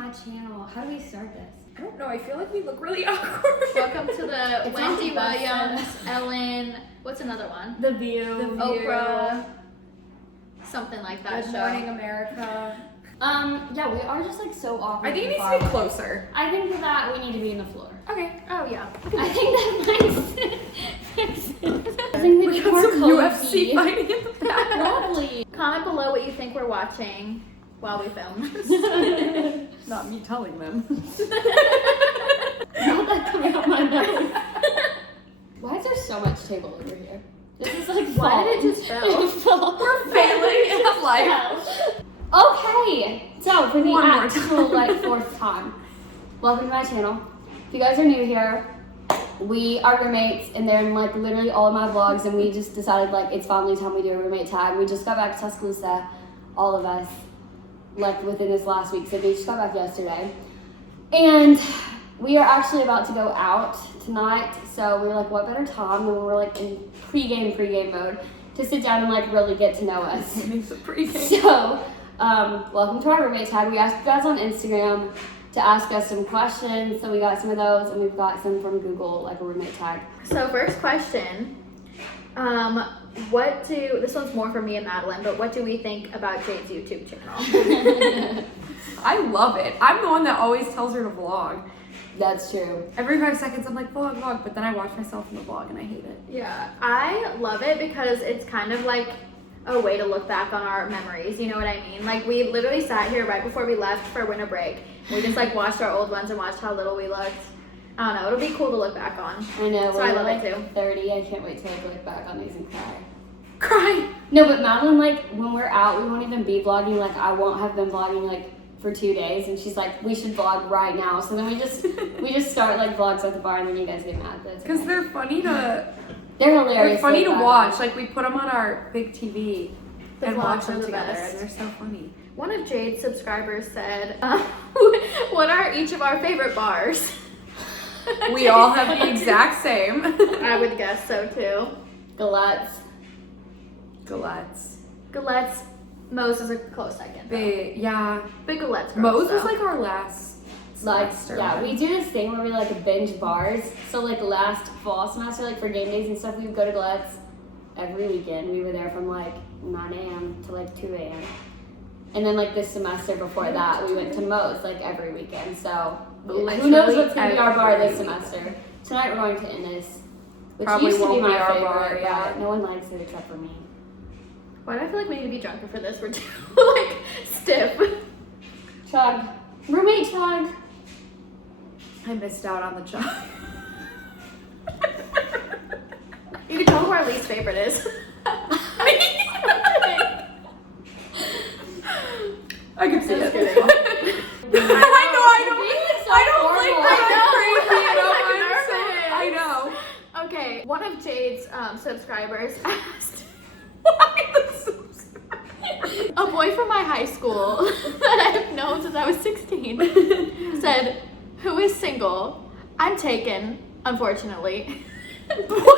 my channel. How do we start this? I don't know. I feel like we look really awkward. Welcome to the Wendy Williams, Ellen, what's another one? The View. Oprah. Something like that Good show. Morning America. Yeah, we are just like so awkward. I think it and needs far to be away. closer. I think that we need to be in the floor. Okay. Oh yeah. I think that might fix it. I think We got some UFC fighting in the back. Lovely. Comment below what you think we're watching while we film. Not me telling them. Not that coming out my nose. Why is there so much table over here? This is like Why did it just fail? We're failing in life. Okay, so for the One more actual like fourth time, welcome to my channel. If you guys are new here, we are roommates, and they're in like literally all of my vlogs, and we just decided like it's finally time we do a roommate tag. We just got back to Tuscaloosa, all of us, like within this last week, so we just got back yesterday. And we are actually about to go out tonight, so we were like, what better time than when we're like in pregame mode to sit down and like really get to know us. It's a pregame. So, welcome to our roommate tag. We asked you guys on Instagram to ask us some questions, so we got some of those, and we've got some from Google, like a roommate tag. So first question, this one's more for me and Madeline, but what do we think about Jayde's YouTube channel? I love it. I'm the one that always tells her to vlog. That's true. Every 5 seconds I'm like, vlog, but then I watch myself in the vlog and I hate it. Yeah, I love it because it's kind of like a way to look back on our memories, you know what I mean? Like we literally sat here right before we left for winter break. We just like watched our old ones and watched how little we looked. I don't know, it'll be cool to look back on. I know, So I love it too. 30, I can't wait to like look back on these and cry. Cry! No, but Madeline, like, when we're out, we won't even be vlogging, like, I won't have been vlogging, like, for 2 days, and she's like, we should vlog right now, so then we just start, like, vlogs at the bar, and then you guys get mad, but it's Because okay. they're funny to... They're hilarious. They're funny to look back watch. on. Like, we put them on our big TV The and vlogs watch are them the together, best. and they're so funny. One of Jayde's subscribers said, what are each of our favorite bars? We all have the exact same. I would guess so too. Galettes. Galettes. Galettes, Moe's is a close second. Big, yeah. Big Galettes. Moe's was like our last Like, semester. yeah, we do this thing where we, like, binge bars. So, like, last fall semester, like, for game days and stuff, we would go to Galettes every weekend. We were there from, like, 9 a.m. to, like, 2 a.m. And then, like, this semester before that, we went to Moe's, like, every weekend. So, who knows what's going to be our bar this semester. Tonight we're going to Innis, which Probably used to be won't be my our favorite, bar, yeah. but no one likes it except for me. Why do I feel like we need to be drunker for this? We're too, like, stiff. Chug. Roommate chug. I missed out on the chug. You can tell who our least favorite is. I can see Just it. kidding. I know. Okay, one of Jayde's subscribers asked, a boy from my high school that I've known since I was 16 said, who is single? I'm taken, unfortunately. What?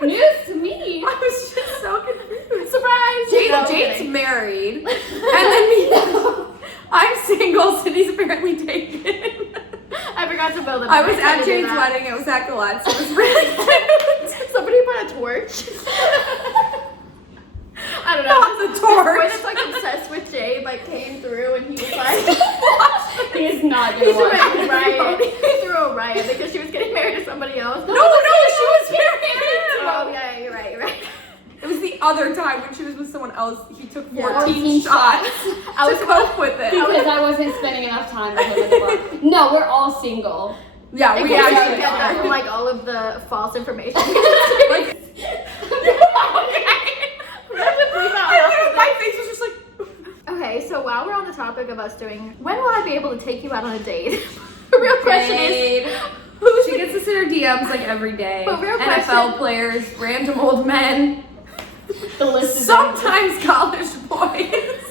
News to me. I was just so confused. Surprise! No, Jade's kidding. married, and then me, I'm single, so he's apparently taken. I forgot to build it. I was tried at to do Jade's that. wedding, it was at Galettes, it was really cute. Somebody put a torch. I don't know. Not the This boy torch. that's like obsessed with Jayde like came through and he was like, He's not he gonna threw watch a riot. He threw a riot because she was getting married to somebody else. No, she was married. Oh yeah, you're right. It was the other time when she was with someone else, he took 14 14 shots I was to cope with it. Because I wasn't spending enough time with him at the bar. No, we're all single. Yeah, In we case you actually didn't get that are. from like all of the false information. Like, We have to bleep out half of my face was just like. it. Okay, so while we're on the topic of us doing, when will I be able to take you out on a date? The real question is, who's She gets us in her DMs like every day. But real NFL question- players, random old men, The list is sometimes college boys.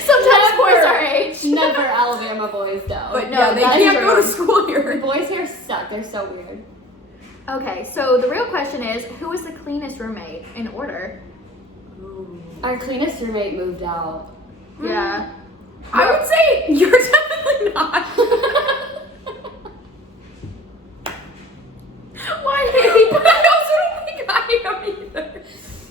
sometimes boys our age. never Alabama boys though. But No, yeah, they that's can't go to true. school The here. boys here suck. They're so weird. Okay, so the real question is, who is the cleanest roommate in order? Our cleanest roommate moved out. Yeah. I would say you're definitely not. Why? But I also don't think I am either.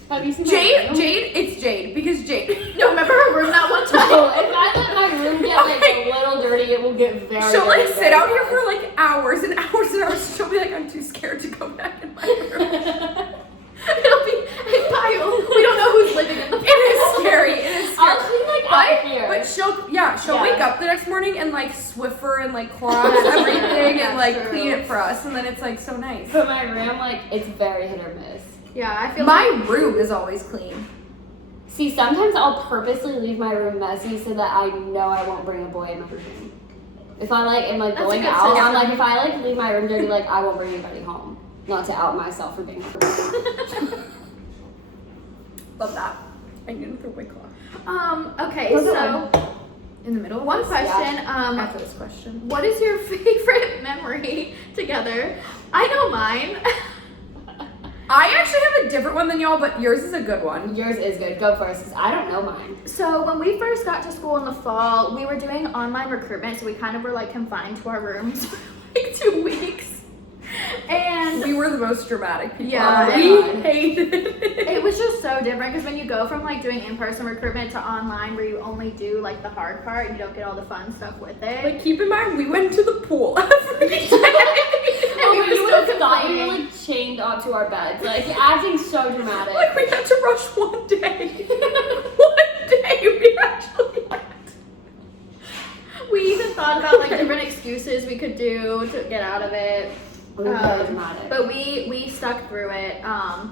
Have you seen Jayde, it's Jayde because Jayde. No, remember her room that one time? Oh, if I let my room get like a little dirty, it will get very She'll like dirty sit out here fast. for like hours and hours and hours. She'll be like, I'm too scared to go back in my room. It'll be a pile. We don't know who's living in the pile. It is scary. It is scary. I'll clean like out here. But she'll Yeah. wake up the next morning and like Swiffer and like Clorox everything and like That's clean true. it for us, and then it's like so nice. But my room, like, it's very hit or miss. Yeah, I feel My room is always clean. See, sometimes I'll purposely leave my room messy so that I know I won't bring a boy in my room. If I like am like That's a going good out, I'm system. like, if I like leave my room dirty, like I won't bring anybody home. Not to out myself for being Love that. I need to throw my cloth. okay, What's so In the middle. one question. After this question. What is your favorite memory together? I know mine. I actually have a different one than y'all, but yours is a good one. Yours is good. Go first, 'cause I don't know mine. So when we first got to school in the fall, we were doing online recruitment, so we kind of were like confined to our rooms for like 2 weeks. And We were the most dramatic people. Yeah, ever. We and- hated it. it was just so different because when you go from like doing in-person recruitment to online where you only do like the hard part and you don't get all the fun stuff with it. Like, keep in mind, we went to the pool every day. and we were still thought we were complaining. like chained onto our beds, like acting so dramatic. Like, we had to rush one day. One day we actually went. We even thought about like different excuses we could do to get out of it. We were very dramatic. But we stuck through it.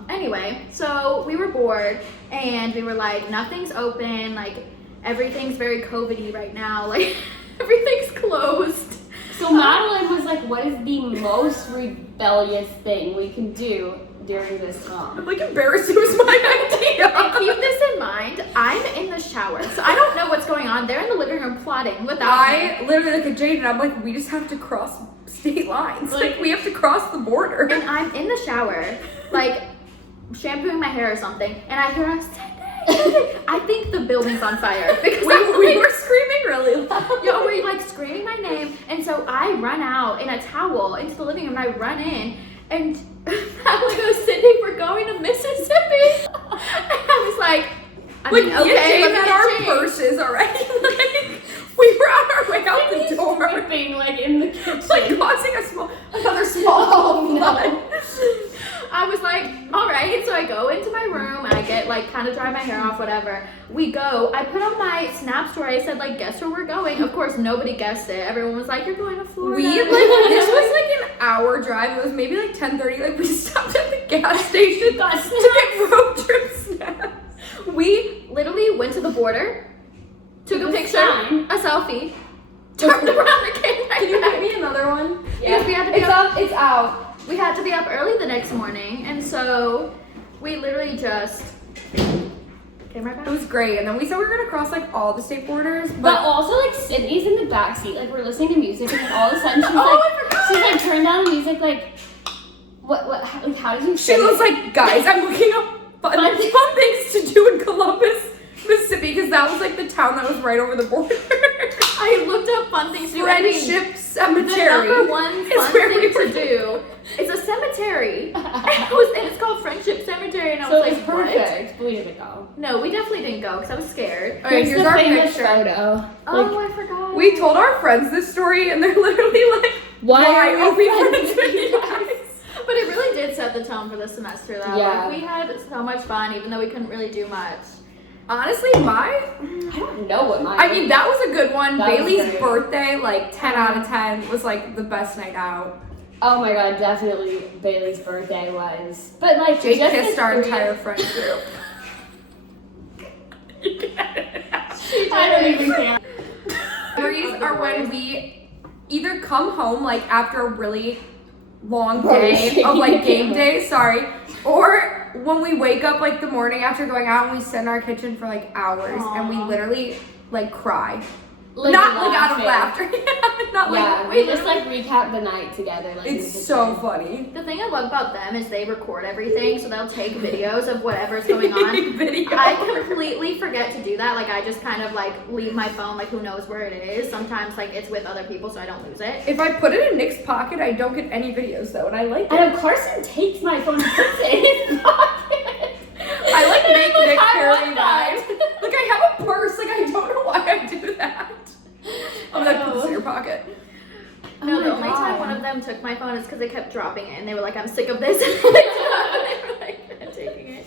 Anyway, so we were bored and we were like, nothing's open, like everything's very COVID-y right now, like everything's closed. So Madeline was like, what is the most rebellious thing we can do during this time? I'm like embarrassed it was my idea. And keep this in mind, I'm in the shower, so I don't know what's going on. They're in the living room plotting without me. I literally look at Jayde and I'm like, we just have to cross state lines. Like, we have to cross the border. And I'm in the shower, like shampooing my hair or something, and I hear us, I think the building's on fire because we were screaming really loud. Yo, we're like screaming my name, and so I run out in a towel into the living room, and I run in, and Natalie goes, Sydney, we're going to Mississippi. And I was like, I mean, Me okay, and Jayde let had me our get changed. purses already. Like, we were on our way out the door. Dripping, like in the kitchen. Like causing another small flood. I was like, all right, so I go into my room and I get like kind of dry my hair off, whatever. We go, I put on my Snap story, I said like, guess where we're going? Of course, nobody guessed it. Everyone was like, you're going to Florida. This was like an hour drive. It was maybe like 10:30. Like, we stopped at the gas station to get road trip snacks. We literally went to the border, took a picture, Fine. a selfie, turned around and came right Can you back. make me another one? Because we had to be up. It's out. We had to be up early the next morning, and so we literally just came right back. It was great. And then we said we were gonna cross like all the state borders, But but also, like, Sydney's in the back seat, like, we're listening to music, and then all of a sudden she's Oh, like, I forgot. she's like, turn down the music, like, how did you say she was it? like, guys, I'm looking up fun things to do in Columbus, Mississippi, because that was like the town that was right over the border. I looked up fun things to do. I mean, Friendship the Cemetery. number one is fun where thing we were to do is a cemetery. And it's called Friendship Cemetery, and I So was it's like, what? perfect. We didn't go. No, we definitely didn't go because I was scared. Okay, here's the our famous picture. photo. Oh, I forgot. We told our friends this story, and they're literally like, Why are we friends friends with you guys? But it really did set the tone for the semester, though. Yeah. Like, we had so much fun, even though we couldn't really do much. Honestly, I don't know what mine I mean, that was a good one. That was Bailey's great. birthday, like 10 out of 10, was like the best night out. Oh my god, definitely Bailey's birthday was. But like, Jake just kissed the our three- entire friend group. I don't even care. Memories are when we either come home like after a really long Bro, you're day shaking of like the game camera. day, sorry, or when we wake up like the morning after going out and we sit in our kitchen for like hours and we Aw. literally like cry. Like, Not like out of laughing. laughter. Not Yeah, like we just like recap the night together. Like, in the it's so kitchen. funny. The thing I love about them is they record everything, so they'll take videos of whatever's going on. Video. I completely forget to do that. Like, I just kind of like leave my phone, like who knows where it is. Sometimes like it's with other people, so I don't lose it. If I put it in Nick's pocket, I don't get any videos though, and I like it. I know Carson takes my phone and puts it in his pocket. I like make Like, Nick I carry want that. mine. Like I have a purse. Like I don't know why I do that. I'm like, put this in your pocket. No, Oh the my only God. time one of them took my phone is because they kept dropping it, and they were like, "I'm sick of this." And they were like, "I'm taking it."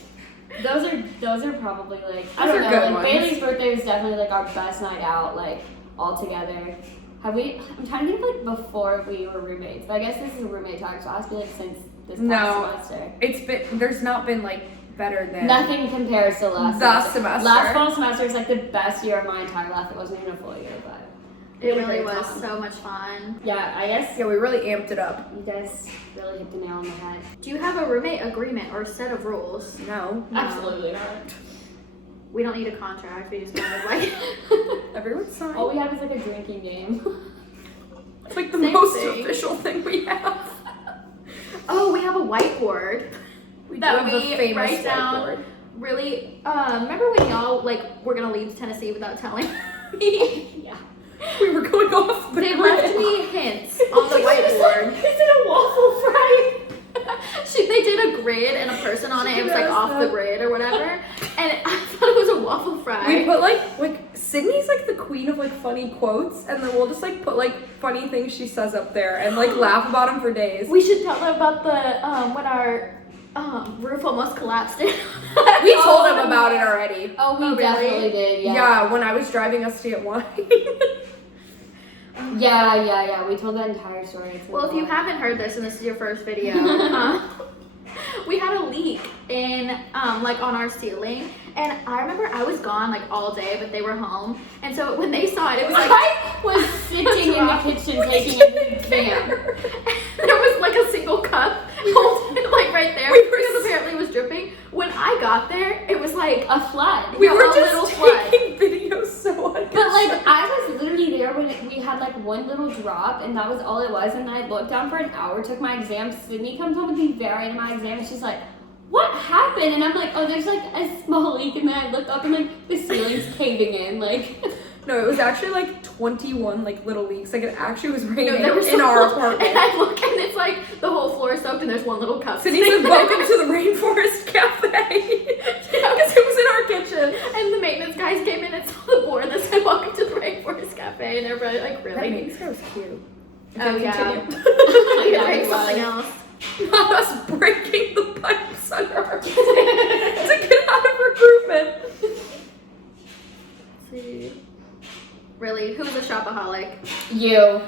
Those are probably like I Those don't are know. good Like ones. Bailey's birthday was definitely like our best night out, like all together. Have we? I'm trying to think of like before we were roommates. But I guess this is a roommate talk, so it has to be like since this past semester. It's been. There's not been like better than Nothing compares to last semester. Last fall semester was like the best year of my entire life. It wasn't even a full year, but we It had a really great was time. so much fun. Yeah, I guess Yeah, we really amped it up. you guys really hit the nail on the head. Do you have a roommate agreement or set of rules? No, No. Absolutely not. We don't need a contract. We just kind of like. everyone's fine. All we have is like a drinking game. It's like the Same most thing. official thing we have. Oh, we have a whitewboard We that do have we the famous write down. whiteboard. Really, remember when y'all like were gonna leave Tennessee without telling me? Yeah. We were going off the They grid. left me hints on the whiteboard. Is it a waffle fry? They did a grid and a person on it. It was like off the grid or whatever, and I thought it was a waffle We fry. put like Sydney's like the queen of like funny quotes, and then we'll just like put like funny things she says up there and like laugh about them for days. We should tell them about the when our roof almost collapsed. We told them about it already. Oh, we Oh, really? definitely did. Yeah. Yeah, when I was driving us to get wine. Yeah. We told that entire story. It's Well, if you haven't heard this and this is your first video, we had a leak in like on our ceiling, and I remember I was gone like all day, but they were home, and so when they saw it, it was like I was sitting in the kitchen taking a bam. there was like a single cup holding it like right there because apparently it was dripping. When I got there, it was like A flood. We No, were a little just flood. taking videos so But like I was literally there when we had like one little drop, and that was all it was. And then I looked down for an hour, took my exam. Sydney comes home with the very end of my exam, and she's like, "What happened?" And I'm like, "Oh, there's like a small leak." And then I look up, and like the ceiling's caving in. Like, No, it was actually like 21 like little leaks. Like it actually was raining there was in our and apartment. I look and it's like the whole floor is soaked, and there's one little cup. Sydney said, "Welcome to the Rainforest Cafe," because it was in our kitchen. And the maintenance guys came in and saw the board that said "Welcome to the Rainforest Cafe," and everybody like, That really? makes so cute. Oh yeah. Continue. I could Yeah, drink it something was. else. Not us breaking the pipes under our to get out of recruitment. Let's see. Really, who's a shopaholic? you.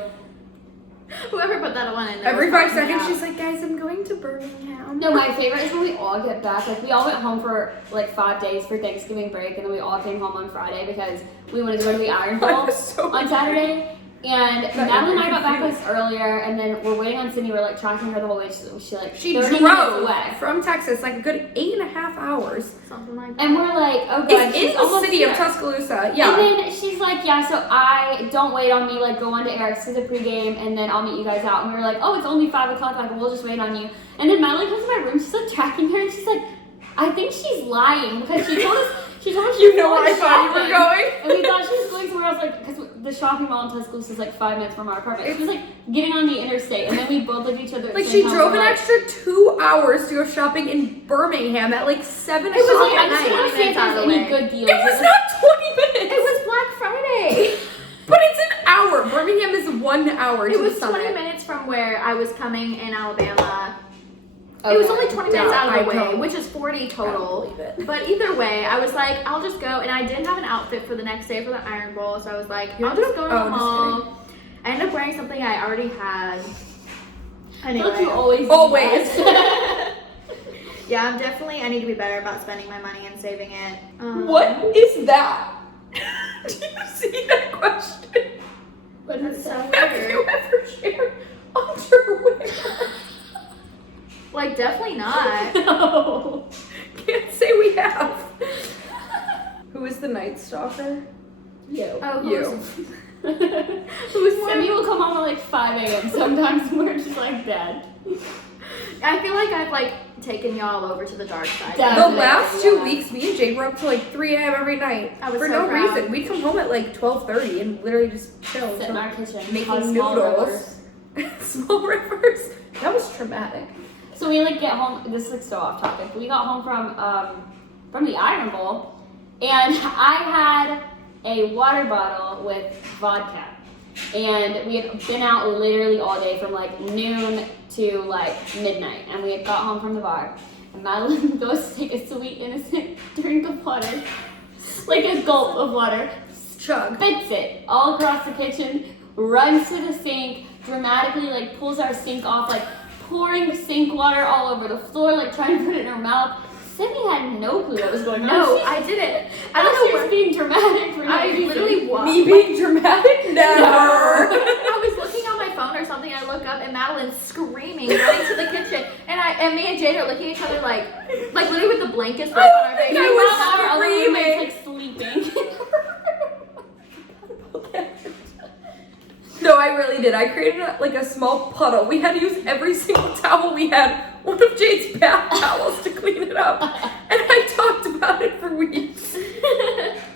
Whoever put that one in there. Every was 5 probably seconds, out. she's like, "Guys, I'm going to Birmingham." No, my favorite is when we all get back. Like, we all went home for like 5 days for Thanksgiving break, and then we all came home on Friday because we wanted to go to the Iron Bowl I was so on Saturday. And That Madeline and I made me got back confused. with earlier, and then we're waiting on Sydney. We're like tracking her the whole way. She like She 30 minutes drove away. from Texas like a good 8.5 hours. Something like that. And we're like, oh god, It's she's in the almost city here. of Tuscaloosa. Yeah. And then she's like, yeah, so I don't wait on me, like go on to Eric's for the pregame, and then I'll meet you guys out. And we were like, oh, it's only 5 o'clock, like we'll just wait on you. And then Madeline comes to my room, she's like tracking her, and she's like, I think she's lying because she told us You know where I thought you were going. And we thought she was going somewhere else, like, because the shopping mall in Tuscaloosa is like 5 minutes from our apartment. She was like getting on the interstate, and then we both looked at each other. at the Like same she time, drove we're an like, extra 2 hours to go shopping in Birmingham at like 7 It was o'clock like, I at just night. want to see if there's any good deals. It was not 20 minutes. It was Black Friday. But it's an hour. Birmingham is 1 hour to It was the summit. 20 minutes from where I was coming in Alabama. Okay. It was only 20 minutes Yeah, out of the I way, don't- which is 40 I total. don't believe it. But either way, I was like, I'll just go. And I didn't have an outfit for the next day for the Iron Bowl, so I was like, You I'll just go to the oh, just mall. I ended up wearing something I already had. I feel like you Anyway. always do Always. that. Yeah, I need to be better about spending my money and saving it. What is that? Do you see that question? But That's it's so Have weird. you ever shared underwear? Like, definitely not. No. Can't say we have. Who is the Night Stalker? You. Oh, You. Who's more? Sydney will come home at like 5 a.m. sometimes and we're just like dead. I feel like I've like taken y'all over to the dark side. The Definitely. last 2 weeks, me and Jayde were up till like 3 a.m. every night I was for so no proud. reason. We'd come home at like 12:30 and literally just chill. Sit in our kitchen. Making cause small noodles. rivers. Small rivers. That was traumatic. So we like get home. This is like so off topic. We got home from the Iron Bowl, and I had a water bottle with vodka, and we had been out literally all day from like noon to like midnight, and we had got home from the bar, and Madeline goes to take a sweet innocent drink of water, like a gulp of water, Chug. spits it all across the kitchen, runs to the sink, dramatically like pulls our sink off, like pouring sink water all over the floor, like trying to put it in her mouth. Sydney had no clue what was going on. No, I didn't. I I don't know she was where. being dramatic for no I reason. literally walked. Me being dramatic? Never. I was looking on my phone or something. I look up and Madeline's screaming, running to the kitchen, and me and Jayde are looking at each other like literally with the blankets right on our face. I And was while our other roommate's, screaming. like sleeping. No, I really did. I created a small puddle. We had to use every single towel we had, one of Jayde's bath towels, to clean it up. And I talked about it for weeks.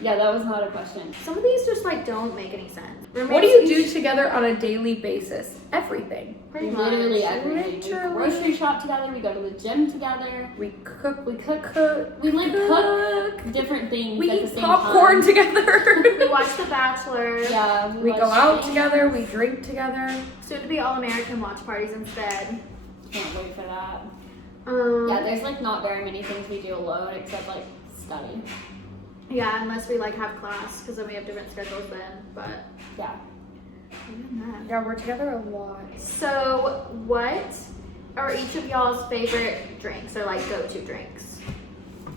Yeah, that was not a question. Some of these just like don't make any sense. What do you do together on a daily basis? Everything. Pretty much. Literally everything. We Literally. grocery shop together. We go to the gym together. We cook. We cook. We like cook different things We at the eat same popcorn time. together. We watch The Bachelor. Yeah, We go watch out things. together. We drink together. Soon to be all-American watch parties instead. Can't wait for that. Um, Yeah, there's like not very many things we do alone except like study. yeah, unless we like have class, because then we have different schedules then. But Yeah. other than that. Yeah, we're together a lot. So, what are each of y'all's favorite drinks or like go-to drinks?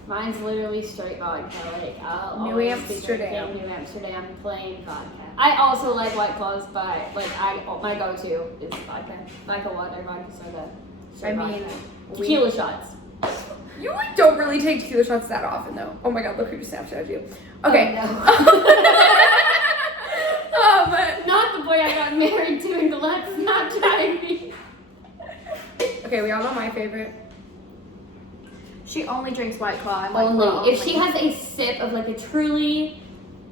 Mine's literally straight vodka. Like I'll New always Amsterdam. be drinking New Amsterdam, plain vodka. I also like White Claws, but like my go-to is vodka. Vodka water, vodka soda. straight I mean, vodka. we- Tequila shots. You like don't really take tequila shots that often though. Oh my god, look who just Snapchatted you. Okay. Oh, not the boy I got married to in Gillette Snapchatting me. Okay, we all know my favorite. She only drinks White Claw. And White Only Claw if she has a sip of like a truly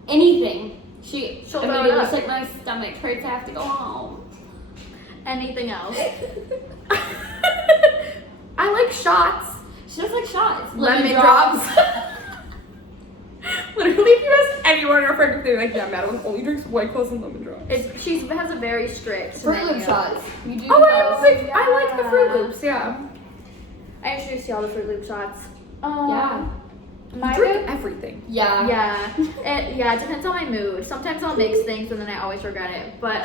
anything, she'll throw I it mean, up. it's like my stomach hurts. I have to go home. anything else. I like shots. She does like shots. Lemon drops. Literally, if you ask anyone in our friend group, they're like, yeah, Madeline only drinks White Claws and lemon drops. She has a very strict Fruit menu. Loop shots. You do Oh, those. I like the Fruit Loops, yeah. I introduced y'all to Fruit Loop shots. Yeah. My You drink everything. Yeah. Yeah, it depends on my mood. Sometimes I'll mix things and then I always regret it. But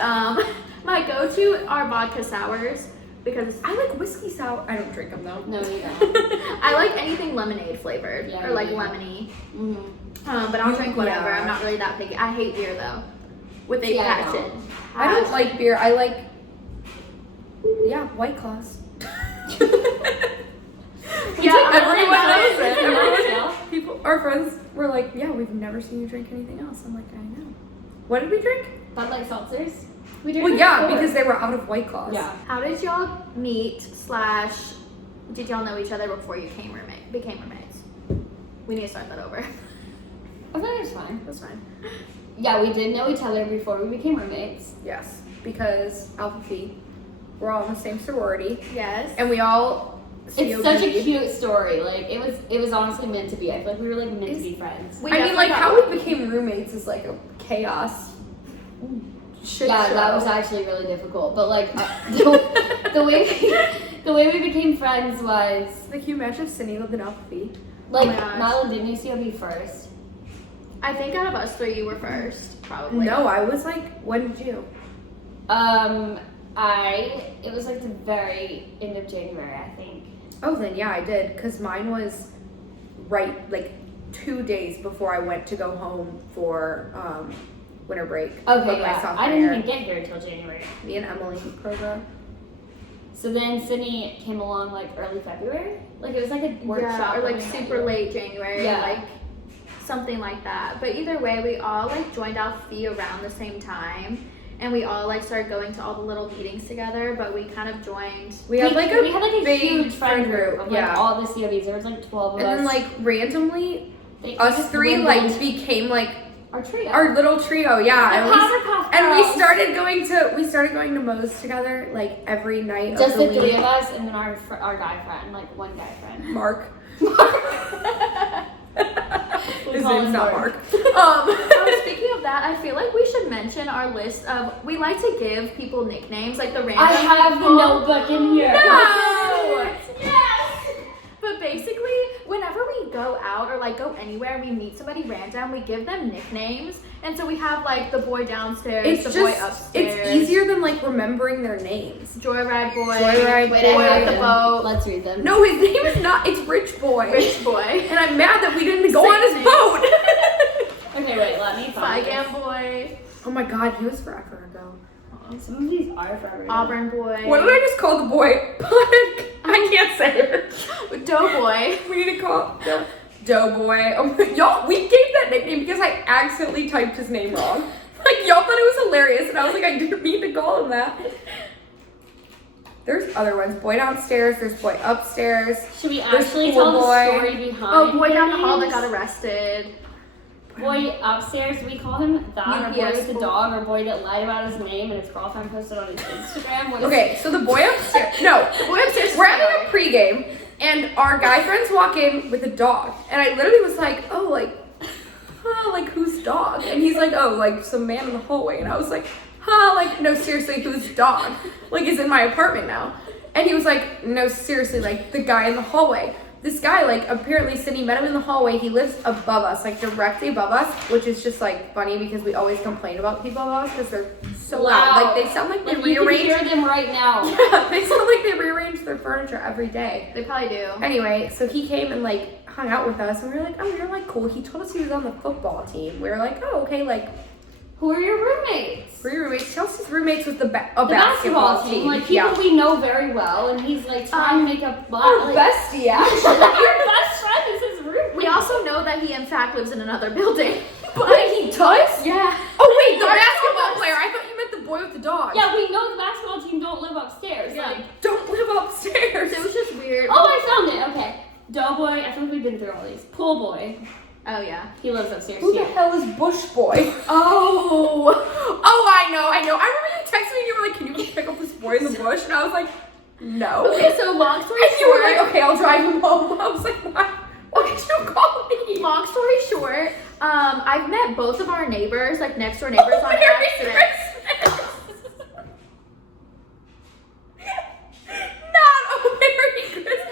my go-to are vodka sours because I like whiskey sour. I don't drink them though. No, you don't. I like anything lemonade flavored Yeah, or like yeah. lemony. Mm-hmm. But I'll drink whatever. Yeah. I'm not really that picky. I hate beer though, with a Yeah, I passion. don't. I don't like beer. I like, yeah, White Claws. Yeah, everyone knows it. it. Everyone, Yeah. people, our friends were like, yeah, we've never seen you drink anything else. I'm like, I know. What did we drink? Bud Light seltzers. We did. Well, yeah, because they were out of White Claws. Yeah. How did y'all meet / did y'all know each other before you became roommates? We need to start that over. I thought it was fine. That's fine. Yeah, we did know each other before we became roommates. Yes, because Alpha Phi, we're all in the same sorority, Yes. and we all. It's such a cute story. Like it was honestly meant to be. I feel like we were like meant to be friends. We I mean, definitely like got how lucky. we became roommates is like a chaos. Shit Yeah, show. that was actually really difficult. But like the way we became friends was Like, can you imagine if Cindy lived in Alpha Phi? like my gosh. Madeline, didn't you see me first? I think out of us three, you were first, probably. No, I was like, when did you? It was like the very end of January, I think. Oh, then yeah, I did, because mine was right, like, 2 days before I went to go home for winter break. Okay, of my yeah. sophomore I didn't year. even get here until January. Me and Emily program. So then Sydney came along like early February. Like it was like a workshop. Yeah, or when like we met super you. late January. Yeah. Like something like that. But either way, we all like joined Alfie around the same time. And we all like started going to all the little meetings together, but we kind of joined. We had like a big huge friend group of like yeah. all the COBs. There was like 12 of us. And then like randomly, They us just three dwindled. like became like Our trio. our little trio, yeah. The Powerpuff And we Girls. started going to Moe's together like every night Just of the the three week. of us, and then our guy friend, like one guy friend. Mark. We His call name's him not Mark. Mark. Oh, speaking of that, I feel like we should mention our list of. We like to give people nicknames, like the random. I have the people. notebook in here. No! Yes. But basically, whenever we go out or like go anywhere, we meet somebody random. We give them nicknames, and so we have like the boy downstairs, It's the just, boy upstairs. it's easier than like remembering their names. Joyride boy. Joyride Wait, boy. I have the boat. Let's read them. No, his name is not, it's Rich Boy. Rich boy. And I'm mad that we didn't go Same on his name. boat. Okay, wait, let me find Figam this. boy. Oh my god, he was forever ago. Some of these are forever. Auburn boy. What did I just call the boy? I can't say it. Doughboy. We need to call Doughboy. Oh, y'all, we gave that nickname because I accidentally typed his name wrong. Like, y'all thought it was hilarious, and I was like, I didn't mean to call him that. There's other ones. Boy downstairs, there's boy upstairs. Should we There's actually cool tell boy. the story behind Oh, boy down the their hall that names? got arrested. Boy upstairs, we call him that, or boy UPS with the boy. dog, or boy that lied about his name and his girlfriend posted on his Instagram. What is Okay, so the boy upstairs, no, The boy upstairs. we're having a pregame, and our guy friends walk in with a dog, and I literally was like, oh, like whose dog? And he's like, oh, like some man in the hallway, and I was like, like no, seriously, whose dog? Like is in my apartment now, and he was like, no, seriously, like the guy in the hallway. This guy, like, apparently Sydney met him in the hallway. He lives above us, like directly above us, which is just like funny because we always complain about people above us because they're so loud. Like they sound like they Like you can rearrange. hear them right now. Yeah, they sound like they rearrange their furniture every day. They probably do. Anyway, so he came and like hung out with us, and we were like, oh, you're like cool. He told us he was on the football team. We were like, oh, okay, like Who are your roommates? we're your roommates. Chelsea's roommates with a The basketball team. like people Yeah. we know very well, and he's like trying to make a Our like, bestie, actually. your best friend is his roommate. We also know that he in fact lives in another building. Wait, he does? Yeah. Oh wait, the Our basketball dogs. player. I thought you meant the boy with the dog. Yeah, we know the basketball team don't live upstairs. Yeah. Like, Don't live upstairs. It was just weird. oh, I found it. Okay, Doughboy. I think we've been through all these. Pool boy. Oh yeah. He lives upstairs Who the too. hell is Bush Boy? Oh, I know. I remember you texted me and you were like, can you just pick up this boy in the bush? And I was like, no. Okay, so long story And you were short. like, okay, I'll drive him home. I was like, why? Why did you call me? Long story short, I've met both of our neighbors, like next door neighbors, on Merry accident. Christmas. Not oh, Merry Christmas.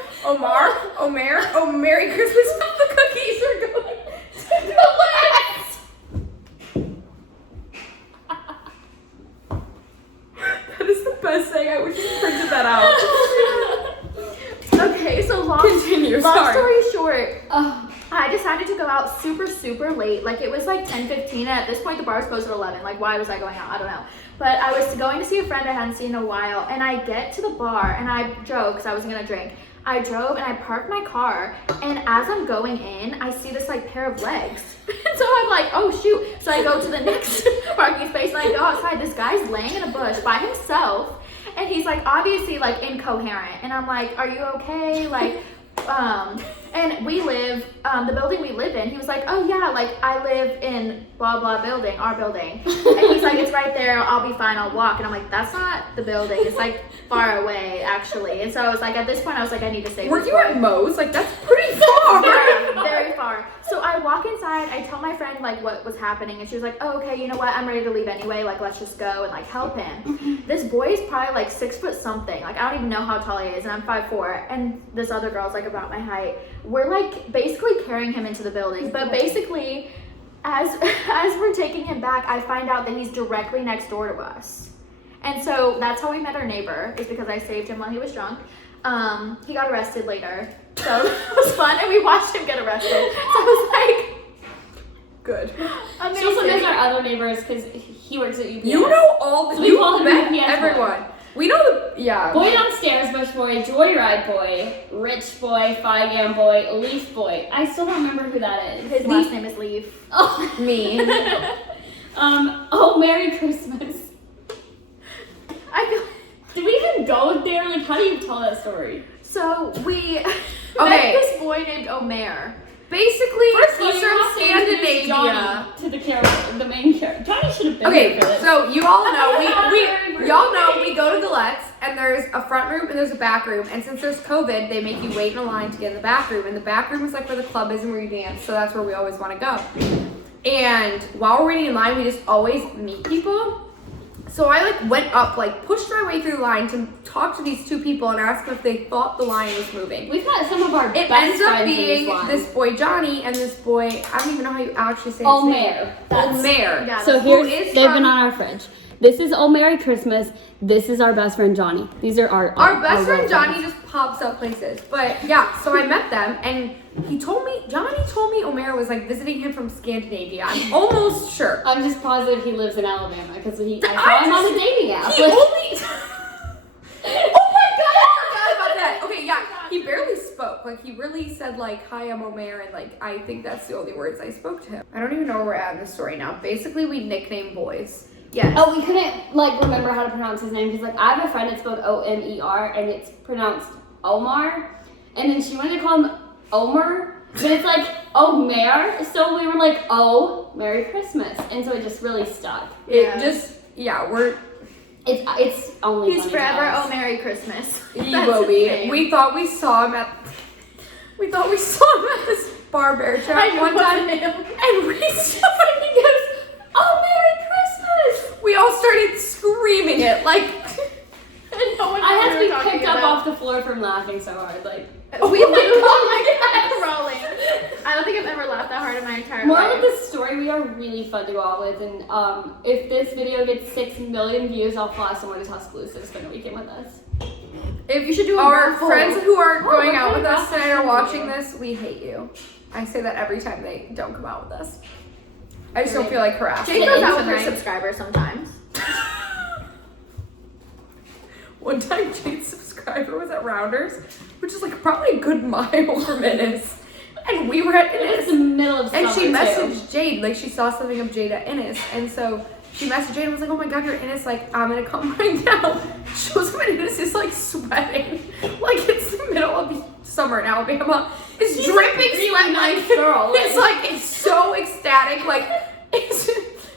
Oh, Merry Christmas. The cookies are going to the left. That is the best thing. I wish you printed that out. Okay, so long Continue, long sorry. story short, Oh, I decided to go out super late. Like it was like 10:15, and at this point the bar's closed at 11. Like why was I going out? I don't know. But I was going to see a friend I hadn't seen in a while, and I get to the bar and I drove because I wasn't gonna drink. I drove and I parked my car, and as I'm going in, I see this like pair of legs. And so I'm like, oh shoot. So I go to the next parking space and I go outside. This guy's laying in a bush by himself, and he's like obviously like incoherent. And I'm like, are you okay? Like, and we live, the building we live in, he was like, oh yeah, like I live in blah blah building, our building. And he's like, it's right there, I'll be fine, I'll walk. And I'm like, that's not the building, it's like far away actually. And so I was like, at this point I was like, I need to save Were this you boy. at Moe's? Like, that's pretty far. Very far. So I walk inside, I tell my friend like what was happening, and she was like, oh okay, you know what, I'm ready to leave anyway, like let's just go and like help him. This boy is probably like 6 foot something, like I don't even know how tall he is, and I'm 5'4", and this other girl's like about my height. We're like basically carrying him into the building, but basically as we're taking him back, I find out that he's directly next door to us. And so that's how we met our neighbor, is because I saved him while he was drunk. He got arrested later, so it was fun, and we watched him get arrested. So I was like, Good. she also knows our other neighbors because he works at UPS. You know all So the we you call him met UPS boy. everyone. We know yeah. Boy downstairs, Bush boy, Joyride boy, Rich boy, Figam boy, Leaf boy. I still don't remember who that is. His last name is Leaf. Oh. Me. Oh, Merry Christmas. I feel. Did we even go there? Like, how do you tell that story? So we Okay. met this boy named Omer. Basically, First of all, he's you from have to introduce Scandinavia. Johnny to the character, the main character. Johnny should have been Okay, here for this. so you all know Happy y'all know birthday. we go to Galette's and there's a front room and there's a back room, and since there's COVID, they make you wait in a line to get in the back room, and the back room is like where the club is and where you dance, so that's where we always want to go. And while we're waiting in line, we just always meet people. So I like went up, like pushed my way through the line to talk to these two people and ask them if they thought the line was moving. We've got some of our It best ends up friends in being this line. this boy Johnny and this boy, I don't even know how you actually say his Omer. name. That's- Omer. Yeah, So that's here's, is they've from- been on our fridge. This is Oh Merry Christmas. This is our best friend Johnny. These are our Best friend real Johnny friends. just pops up places. But yeah, so I met them and Johnny told me Omer was like visiting him from Scandinavia. I'm almost sure. I'm just positive he lives in Alabama because I I saw him on just- a dating app. He Like- only. Oh my god, I forgot about that. Okay, yeah, he barely spoke. Like he really said like, "Hi, I'm Omer," and like I think that's the only words I spoke to him. I don't even know where we're at in the story now. Basically, we nickname boys. Yes. Oh, we couldn't like remember how to pronounce his name because like I have a friend that's spelled Omer and it's pronounced Omar, and then she wanted to call him Omer, but it's like Omer. So we were like, "Oh, Merry Christmas," and so it just really stuck. It's only He's funny to forever us. Oh Merry Christmas. He That's will his be. name. We thought we saw him at this bar bear I chat know one what's time, the name. and we started. He goes, "Oh, Merry Christmas!" We all started screaming it like. And no one I had to knew be we were talking picked up about. off the floor from laughing so hard. Like We literally like rolling. I don't think I've ever laughed that hard in my entire moral life. of this story, we are really fun to go out with, and if this video gets 6 million views, I'll fly somewhere to Tuscaloosa to spend a weekend with us. If You should do a our raffle. friends who aren't Oh, going what out kind with of us raffle today are should we watching do? this, we hate you. I say that every time they don't come out with us. I just don't feel like harassed. Jade goes out with her Tonight. subscribers sometimes. One time Jade's subscriber was at Rounders, which is like probably a good mile from Ennis. And we were at It was Ennis. the middle of And summer she too. messaged Jade, like she saw something of Jade at Ennis. And so she messaged Jade and was like, "Oh my god, you're at Ennis, like I'm gonna come right now." Shows up at Ennis is like sweating. Like it's the middle of summer in Alabama. It's She's dripping a really sweat. nice like, girl, It's like it's so ecstatic. Like it's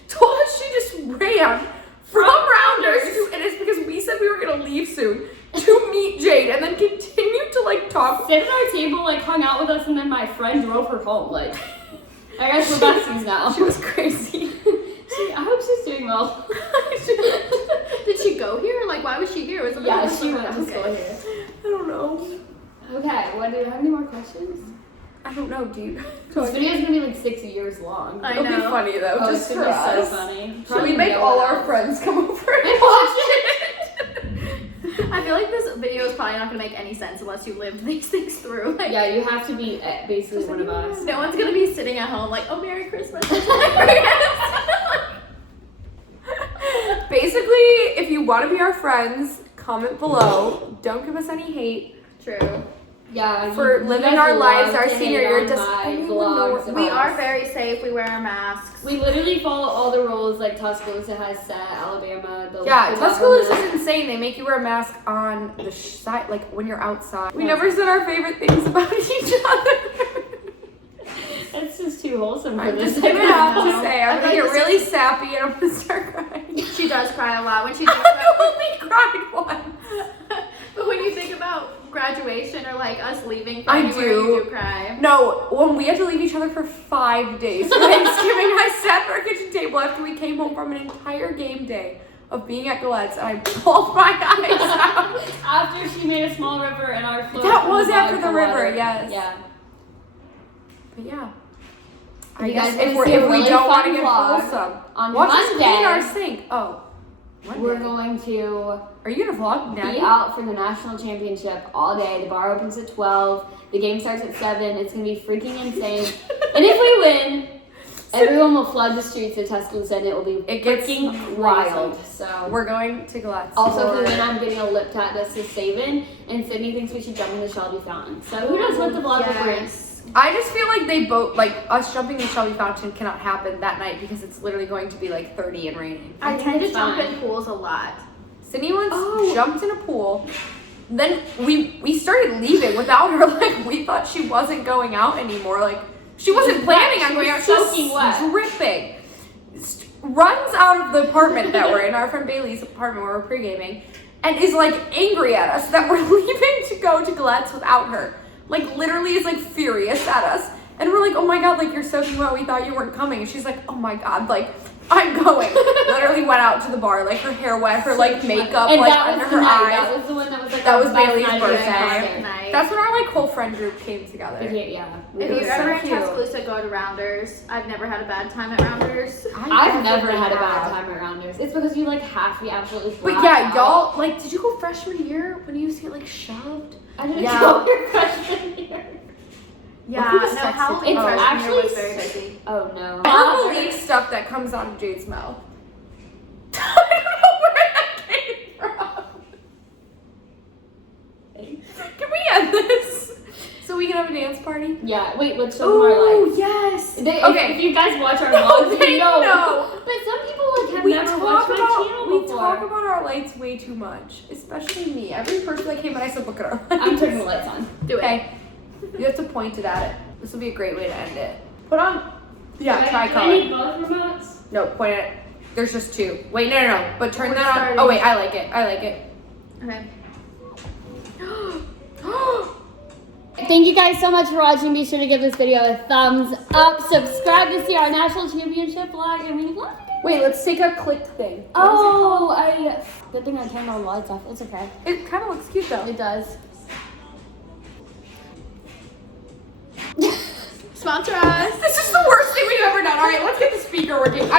told us she just ran from Rounders to Ennis because we said we were gonna leave soon to meet Jade and then continued to like talk. Sit at our table, like hung out with us, and then my friend drove her home. Like, I guess we're besties now. She was crazy. I hope she's doing well. Did she go here? Like, why was she here? Was it Yeah, because she of went her- to school okay. here. I don't know. Okay, do you have any more questions? I don't know, dude. This video is gonna be like 6 years long. I It'll be know. funny though, Oh, just it's for gonna be us. so funny. Should Probably we make no all one our else. friends come over and And watch watch it? I feel like this video is probably not gonna make any sense unless you lived these things through. Like, Yeah, you have to be basically one of us. no one's gonna be sitting at home like, "Oh, Merry Christmas." Basically, if you want to be our friends, comment below. Don't give us any hate. True. Yeah, For you living guys our lives love our to senior hate year, on does my anyone vlogs know- We about are us. very safe. We wear our masks. We literally follow all the rules like Tuscaloosa has set, Alabama. Yeah, the Tuscaloosa government. is insane. They make you wear a mask on the side, like when you're outside. We never said our favorite things about each other. It's just too wholesome for I'm this. just gonna have to know. say, I'm I gonna feel get like really sappy and I'm gonna start crying. She does cry a lot when she thinks I about. only cried once. But when you think about graduation or like us leaving for I anywhere, do. you do cry. No, when we had to leave each other for 5 days for Thanksgiving, I sat at our kitchen table after we came home from an entire game day of being at Galette's and I bawled my eyes out. After she made a small river and our float That from was the after vodka the river, water. yes. Yeah. But yeah. If I you guess guys wanna if, we're, see a if we really don't want to fun get vlog, wholesome, on watch us Monday, clean our sink. Oh. we're Monday. going to Are you gonna vlog, be Natty? out for the national championship all day. The bar opens at 12. The game starts at 7. It's gonna be freaking insane. And if we win, Everyone will flood the streets of Tuscaloosa and it will be It gets freaking wild. So We're going to Gillette. also, if we win, I'm getting a lip tat that says Savin, and Sydney thinks we should jump in the Shelby Fountain. So who knows what the vlog will bring. I just feel like they both, like, us jumping in Shelby Fountain cannot happen that night because it's literally going to be like 30 and raining. I think tend to it's jump fine. in pools a lot. Sydney once jumped in a pool. Then we started leaving without her. Like, we thought she wasn't going out anymore. Like, she wasn't planning on going out. She was soaking wet. dripping. Runs out of the apartment that we're in, our friend Bailey's apartment where we're pre-gaming, and is like angry at us that we're leaving to go to Gillette's without her. Like, literally is like furious at us. And we're like, oh my god, like, you're soaking wet. We thought you weren't coming. And she's like, oh my god, like, I'm going. Literally went out to the bar, like, her hair wet, her like makeup And like that under was her the night. eyes. That was the one that was like That our was best Bailey's night of the birthday. concert. Night. That's when our like whole friend group came together. Yeah. If It you've was ever so in cute. Tuscaloosa, go to Rounders. I've never had a bad time at Rounders. I've never had a bad time at Rounders. It's because you like have to be absolutely But flat yeah, out. y'all, like, did you go freshman year when you used to get like shoved? I didn't Yeah. go your freshman year. Yeah, Well, who just no, texted Halloween you? freshman Actually year was very busy. Oh no. I don't believe stuff that comes out of Jade's mouth. I don't know where that came from. Can we end this so we can have a dance party? Yeah, wait, let's show them our lights. Yes. If you guys watch our No, vlogs, they you know. know. But some people like have never watched my channel we before. talk about our lights way too much, especially me. Every person that came in, I said, look at our lights. I'm turning the lights on. Do it. Okay. You have to point it at it. This will be a great way to end it. Put on. Yeah, try Do I need color. both remotes? No, point it. There's just two. Wait, no. But turn We're that on. starting. Oh wait, I like it. I like it. Okay. Thank you guys so much for watching. Be sure to give this video a thumbs up. Subscribe to see our national championship vlog, and we love you. Wait, let's take a click thing. Oh, good thing I turned all the lights off. It's okay. It kind of looks cute though. It does. Sponsor us. This is the worst thing we've ever done. All right, let's get the speaker working.